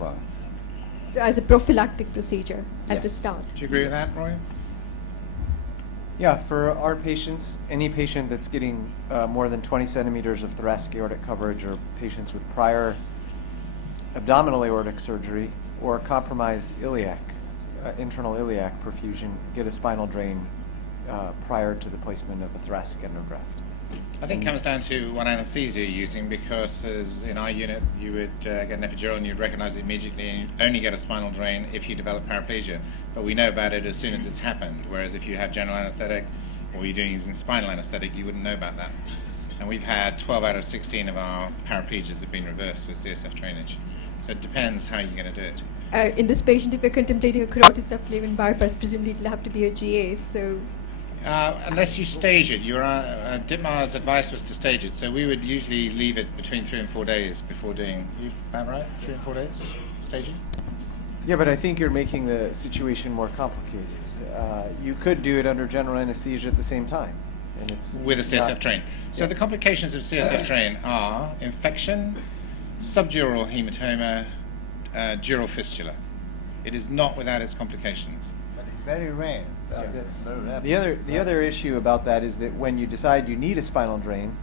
well. So as a prophylactic procedure at the Yes. start. Do you agree with that, Roy? Yeah, for our patients, any patient that's getting more than 20 centimeters of thoracic aortic coverage, or patients with prior abdominal aortic surgery or compromised iliac, internal iliac perfusion, get a spinal drain prior to the placement of a thoracic endograft. I think it comes down to what anesthesia you're using, because as in our unit you would get an epidural and you'd recognize it immediately, and you'd only get a spinal drain if you develop paraplegia. But we know about it as soon as it's happened, whereas if you have general anesthetic or you're using spinal anesthetic, you wouldn't know about that. And we've had 12 out of 16 of our paraplegias have been reversed with CSF drainage. So it depends how you're going to do it. In this patient, if you're contemplating a carotid subclavian bypass, presumably it'll have to be a GA, so... Unless you stage it. Dietmar's advice was to stage it, so we would usually leave it between 3 and 4 days before doing. You about right? 3 and 4 days staging. Yeah, but I think you're making the situation more complicated. You could do it under general anesthesia at the same time, and it's with a CSF drain. So the complications of CSF drain are infection, subdural hematoma, dural fistula. It is not without its complications. But it's very rare. That's very rare. The other issue about that is that when you decide you need a spinal drain,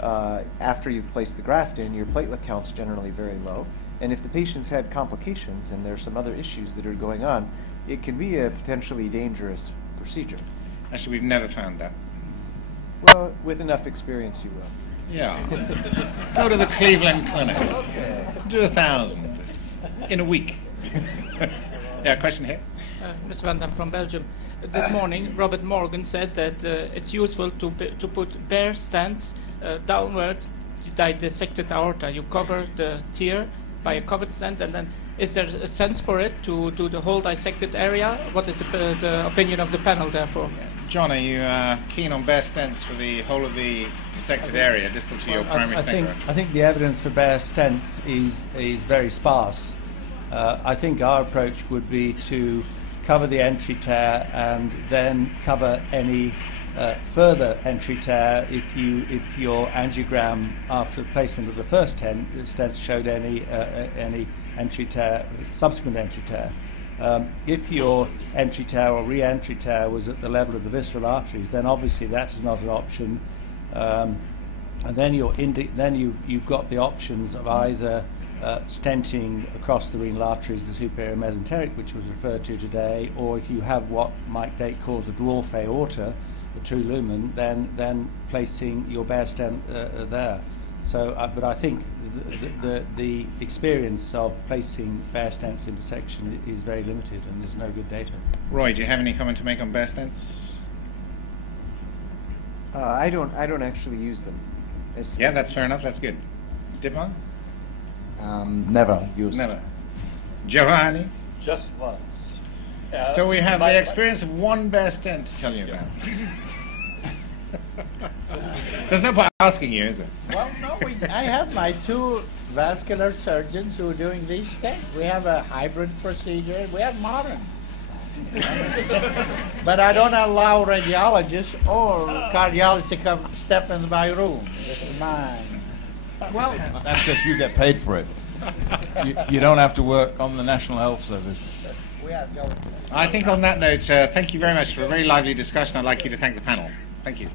after you've placed the graft in, your platelet count's generally very low. And if the patient's had complications and there's some other issues that are going on, it can be a potentially dangerous procedure. Actually, we've never found that. Well, with enough experience, you will. Yeah. Go to the Cleveland Clinic. Okay. Do 1,000 in a week. Yeah, question here. Ms. Van Dam from Belgium. This morning, Robert Morgan said that it's useful to put bare stents downwards to the dissected aorta. You cover the tear by a covered stent, and then is there a sense for it to do the whole dissected area? What is the opinion of the panel, therefore? John, are you keen on bare stents for the whole of the dissected area, distal to your primary stent graft? I think the evidence for bare stents is very sparse. I think our approach would be to cover the entry tear and then cover any further entry tear if your angiogram after placement of the first stent showed any entry tear, subsequent entry tear. If your entry tear or re-entry tear was at the level of the visceral arteries, then obviously that is not an option. And then you've got the options of either stenting across the renal arteries, the superior mesenteric, which was referred to today, or if you have what Mike Dake calls a dwarf aorta, the true lumen, then placing your bare stent there. So, but I think the experience of placing bare stents in dissection is very limited, and there's no good data. Roy, do you have any comment to make on bare stents? I don't actually use them. Yeah, that's fair enough. That's good. Dietmar? Never used. Never. Giovanni? Just once. So we have the experience of one bare stent to tell you about. There's no point asking you, is there? Well, no, I have my 2 vascular surgeons who are doing these things. We have a hybrid procedure. We have modern. But I don't allow radiologists or cardiologists to come step in my room. This is mine. Well, That's because you get paid for it. You don't have to work on the National Health Service. We are going. I think on that note, thank you very much for a very lively discussion. I'd like you to thank the panel. Thank you.